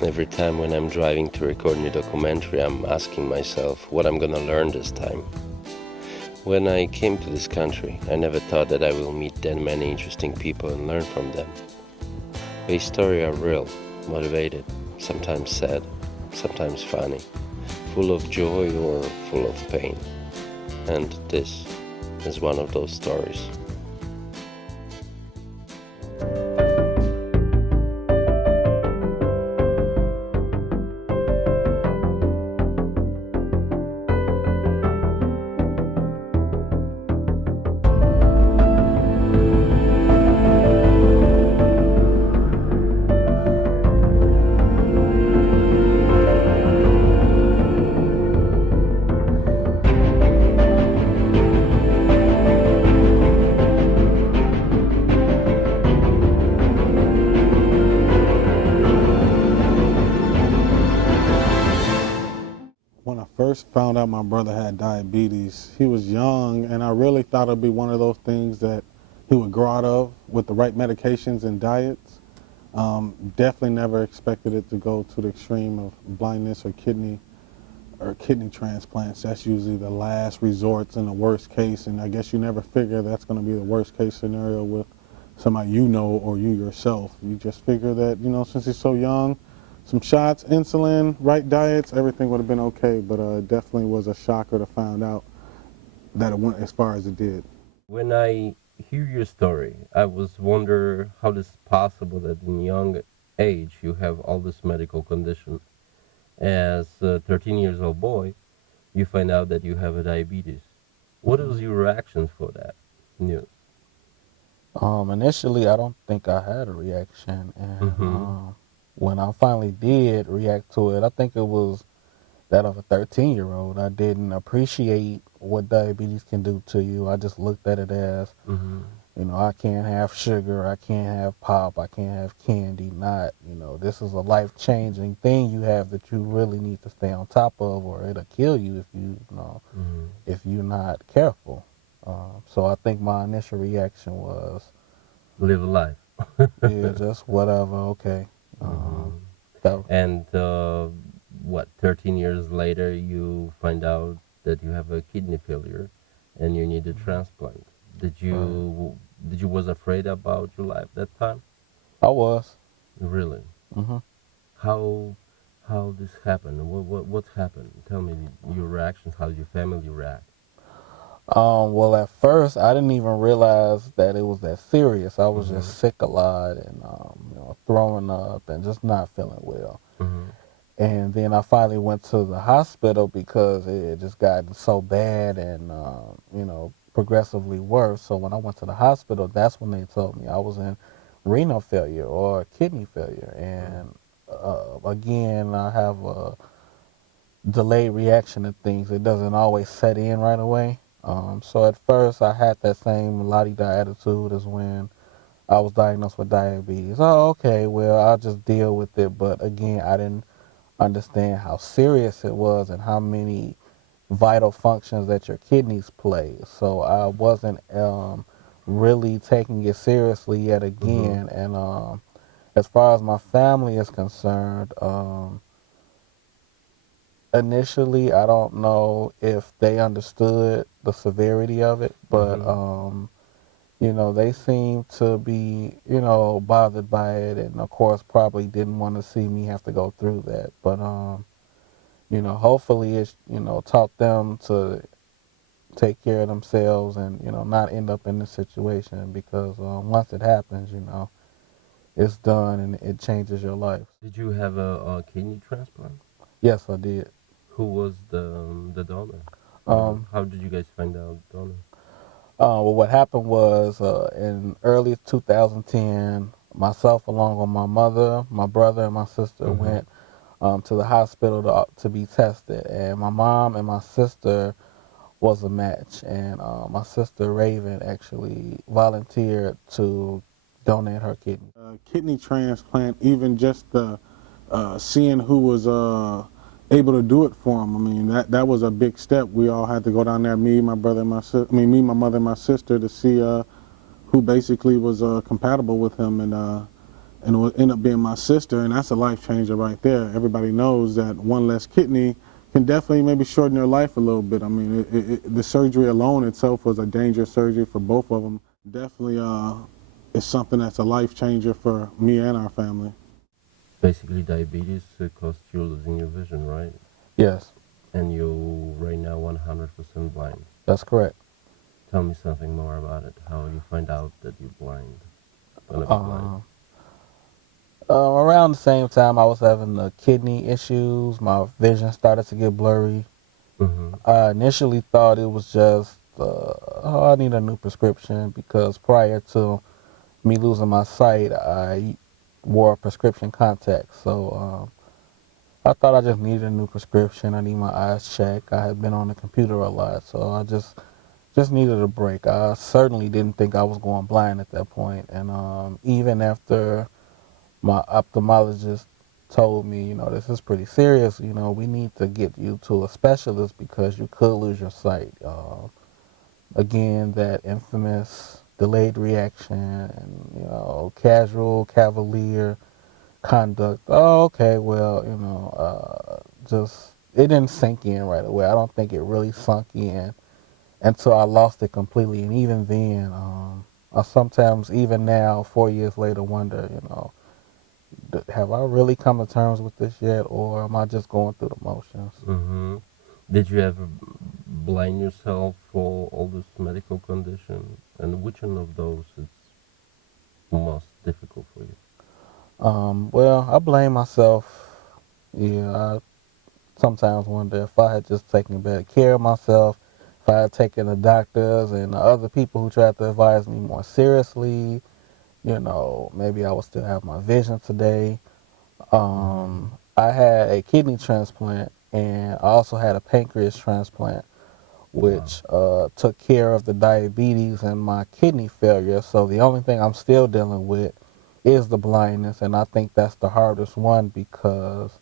Every time when I'm driving to record a new documentary, I'm asking myself what I'm gonna learn this time. When I came to this country, I never thought that I will meet that many interesting people and learn from them. Their stories are real, motivated, sometimes sad, sometimes funny, full of joy or full of pain. And this is one of those stories. When I first found out my brother had diabetes, he was young, and I really thought it'd be one of those things that he would grow out of with the right medications and diets. Definitely never expected it to go to the extreme of blindness or kidney transplants. That's usually the last resort and the worst case, and I guess you never figure that's going to be the worst case scenario with somebody you know or you yourself. You just figure that, since he's so young, some shots, insulin, right diets, everything would have been okay, but it definitely was a shocker to find out that it went as far as it did. When I hear your story, I was wonder how it is possible that in young age you have all this medical condition. As a 13 years old boy, you find out that you have a diabetes. What was your reaction for that news? Initially, I don't think I had a reaction, and Mm-hmm. when I finally did react to it, I think it was that of a 13-year-old. I didn't appreciate what diabetes can do to you. I just looked at it as, Mm-hmm. I can't have sugar, I can't have pop, I can't have candy. Not, this is a life-changing thing you have that you really need to stay on top of, or it'll kill you if Mm-hmm. if you're not careful. So I think my initial reaction was, Live a life. yeah, just whatever, okay. Mm-hmm. That, And what, 13 years later, you find out that you have a kidney failure and you need a transplant. Did you was afraid about your life that time? I was. Really? hmm How this happened? What's happened? Tell me your reactions. How did your family react? Well, at first, I didn't even realize that it was that serious. I was Mm-hmm. just sick a lot and, throwing up and just not feeling well. Mm-hmm. And then I finally went to the hospital because it had just gotten so bad and, progressively worse. So when I went to the hospital, that's when they told me I was in renal failure or kidney failure. And again, I have a delayed reaction to things. It doesn't always set in right away. So at first, I had that same la-di-da attitude as when I was diagnosed with diabetes. Oh, okay, well, I'll just deal with it. But again, I didn't understand how serious it was and how many vital functions that your kidneys play. So I wasn't really taking it seriously yet Mm-hmm. again. And as far as my family is concerned, initially, I don't know if they understood the severity of it, but Mm-hmm. they seemed to be, bothered by it, and of course, probably didn't want to see me have to go through that. But hopefully, it's taught them to take care of themselves and, not end up in this situation because once it happens, it's done and it changes your life. Did you have a kidney transplant? Yes, I did. Who was the donor? Um, How did you guys find out donor? well, what happened was in early 2010, myself, along with my mother, my brother, and my sister, Mm-hmm. went to the hospital to be tested. And my mom and my sister was a match. And my sister, Raven, actually volunteered to donate her kidney. Kidney transplant, even just the seeing who was able to do it for him. I mean, that was a big step. We all had to go down there, me, my brother, and my sister. I mean, me, my mother, and my sister, to see who basically was compatible with him, and it would end up being my sister, and that's a life changer right there. Everybody knows that one less kidney can definitely maybe shorten their life a little bit. I mean, the surgery alone itself was a dangerous surgery for both of them. Definitely is something that's a life changer for me and our family. Basically, diabetes caused you losing your vision, right? Yes, And you right now 100% blind. that's correct. Tell me something more about it. How you find out that you're blind, gonna be blind. Um, Around the same time, I was having the kidney issues. My vision started to get blurry. Mm-hmm. I initially thought it was just, oh, I need a new prescription because prior to me losing my sight, I wore prescription contacts. So I thought I just needed a new prescription. I need my eyes checked. I had been on the computer a lot, so I just needed a break. I certainly didn't think I was going blind at that point, and even after my ophthalmologist told me, this is pretty serious. We need to get you to a specialist because you could lose your sight. Again, that infamous delayed reaction and, casual, cavalier conduct. Oh, okay, well, just, it didn't sink in right away. I don't think it really sunk in until I lost it completely. And even then, I sometimes, even now, 4 years later, wonder, have I really come to terms with this yet, or am I just going through the motions? Mm-hmm. Did you ever blind yourself for all this medical condition? And which one of those is most difficult for you? Well, I blame myself. Yeah, I sometimes wonder if I had just taken better care of myself, if I had taken the doctors and the other people who tried to advise me more seriously, maybe I would still have my vision today. I had a kidney transplant and I also had a pancreas transplant, Wow. which took care of the diabetes and my kidney failure. So the only thing I'm still dealing with is the blindness, and I think that's the hardest one because,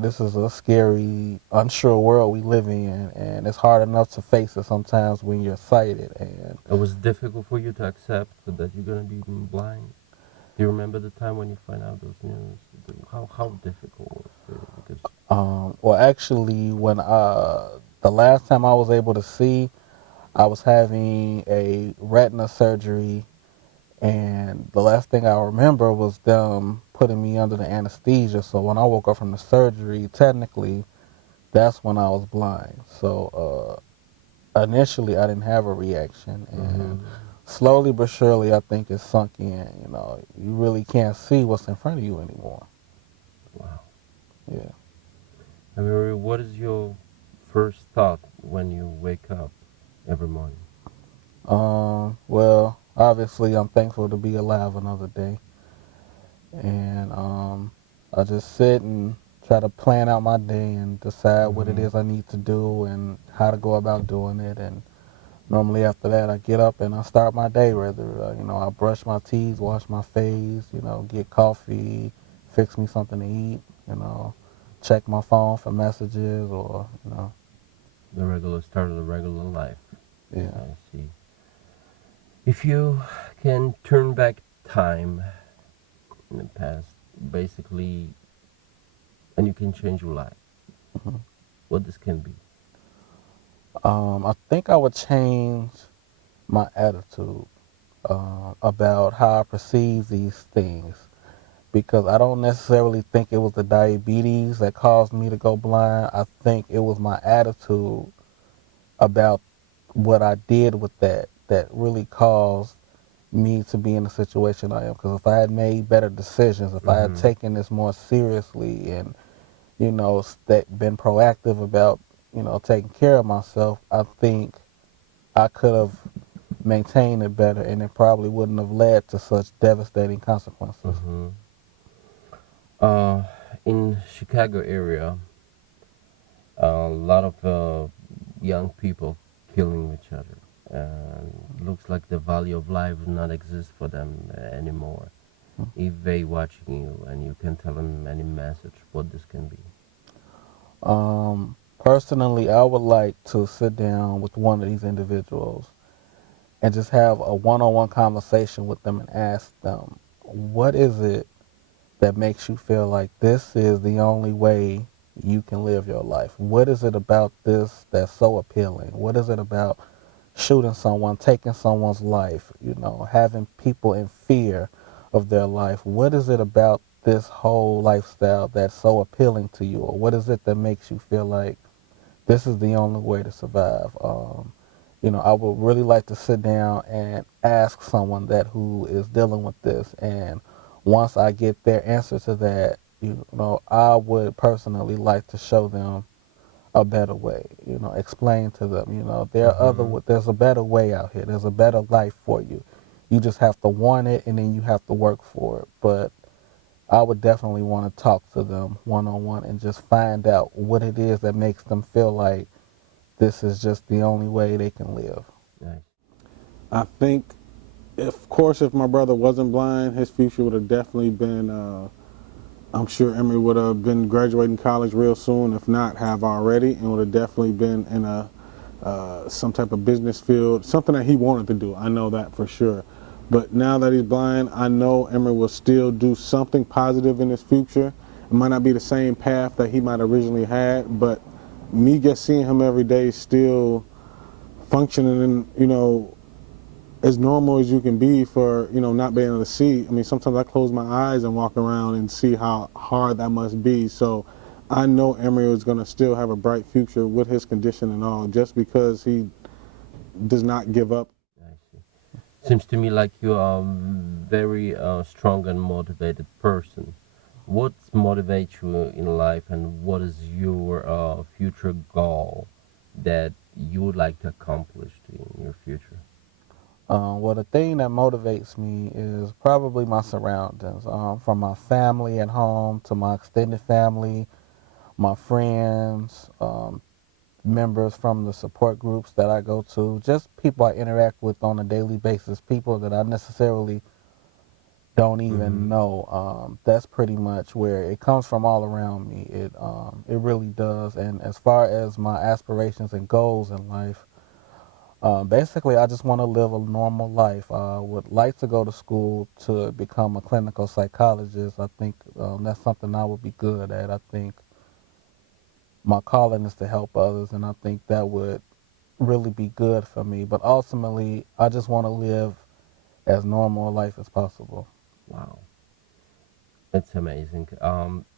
this is a scary, unsure world we live in, and it's hard enough to face it sometimes when you're sighted. And It was difficult for you to accept that you're gonna be blind. Do you remember the time when you find out those news? How difficult was it for you? Because well, actually, when the last time I was able to see, I was having a retina surgery. And the last thing I remember was them putting me under the anesthesia. So when I woke up from the surgery, technically, that's when I was blind. So initially, I didn't have a reaction. And mm-hmm. slowly but surely, I think it sunk in. You really can't see what's in front of you anymore. Wow. Yeah. Emery, what is your first thought when you wake up every morning? Well, obviously, I'm thankful to be alive another day. And I just sit and try to plan out my day and decide what it Mm-hmm. is I need to do and how to go about doing it. And normally after that, I get up and I start my day. Whether I brush my teeth, wash my face, get coffee, fix me something to eat, check my phone for messages, or The regular start of the regular life. yeah. I see. If you can turn back time in the past, basically, and you can change your life, Mhm. what this can be? I think I would change my attitude about how I perceive these things, because I don't necessarily think it was the diabetes that caused me to go blind. I think it was my attitude about what I did with that really caused me to be in the situation I am. Because if I had made better decisions, if I had Mm-hmm. taken this more seriously and, been proactive about, taking care of myself, I think I could have maintained it better and it probably wouldn't have led to such devastating consequences. Mm-hmm. Uh, in Chicago area, a lot of young people killing each other. Looks like the value of life does not exist for them anymore. If they watching you and you can tell them any message, what this can be. Personally, I would like to sit down with one of these individuals and just have a one-on-one conversation with them and ask them, what is it that makes you feel like this is the only way you can live your life? What is it about this that's so appealing? What is it about shooting someone, taking someone's life, having people in fear of their life? What is it about this whole lifestyle that's so appealing to you? Or what is it that makes you feel like this is the only way to survive? I would really like to sit down and ask someone that who is dealing with this, and once I get their answer to that, I would personally like to show them a better way. Explain to them, Mm-hmm. there's a better way out here. There's a better life for you. You just have to want it, and then you have to work for it. But I would definitely want to talk to them one on one and just find out what it is that makes them feel like this is just the only way they can live. Nice. I think, of course, if my brother wasn't blind, his future would have definitely been. I'm sure Emery would have been graduating college real soon, if not have already, and would have definitely been in a some type of business field, something that he wanted to do. I know that for sure. But now that he's blind, I know Emery will still do something positive in his future. It might not be the same path that he might originally had, but me just seeing him every day still functioning in, as normal as you can be for, not being able to see. I mean, sometimes I close my eyes and walk around and see how hard that must be. So I know Emery is going to still have a bright future with his condition and all, just because he does not give up. I see. Seems to me like you are a very strong and motivated person. What motivates you in life, and what is your future goal that you would like to accomplish in your future? Well, the thing that motivates me is probably my surroundings, from my family at home to my extended family, my friends, members from the support groups that I go to, just people I interact with on a daily basis, people that I necessarily don't Mm-hmm. even know. That's pretty much where it comes from all around me. It really does. And as far as my aspirations and goals in life, basically, I just want to live a normal life. I would like to go to school to become a clinical psychologist. I think that's something I would be good at. I think my calling is to help others, and I think that would really be good for me. But ultimately, I just want to live as normal a life as possible. Wow, that's amazing.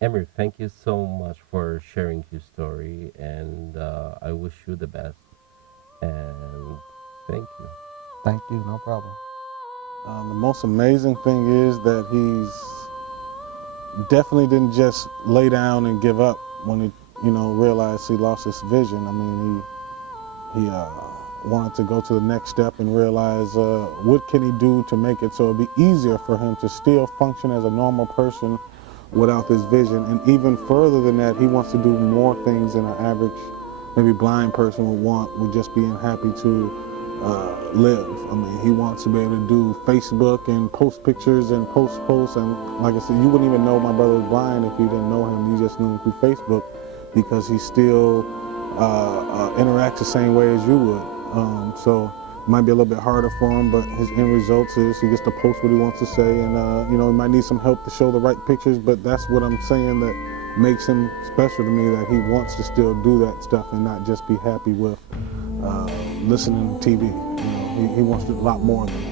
Emery, thank you so much for sharing your story, and I wish you the best. And thank you. Thank you, no problem. The most amazing thing is that he's definitely didn't just lay down and give up when he, realized he lost his vision. I mean, he wanted to go to the next step and realize what can he do to make it so it'd be easier for him to still function as a normal person without this vision. And even further than that, he wants to do more things than an average, maybe blind person would want, with just being happy to live. I mean, he wants to be able to do Facebook and post pictures and post posts. And like I said, you wouldn't even know my brother was blind if you didn't know him. You just knew him through Facebook, because he still interacts the same way as you would. So it might be a little bit harder for him, but his end results is he gets to post what he wants to say. And he might need some help to show the right pictures, but that's what I'm saying that makes him special to me, that he wants to still do that stuff and not just be happy with listening to TV. He wants to do a lot more than that.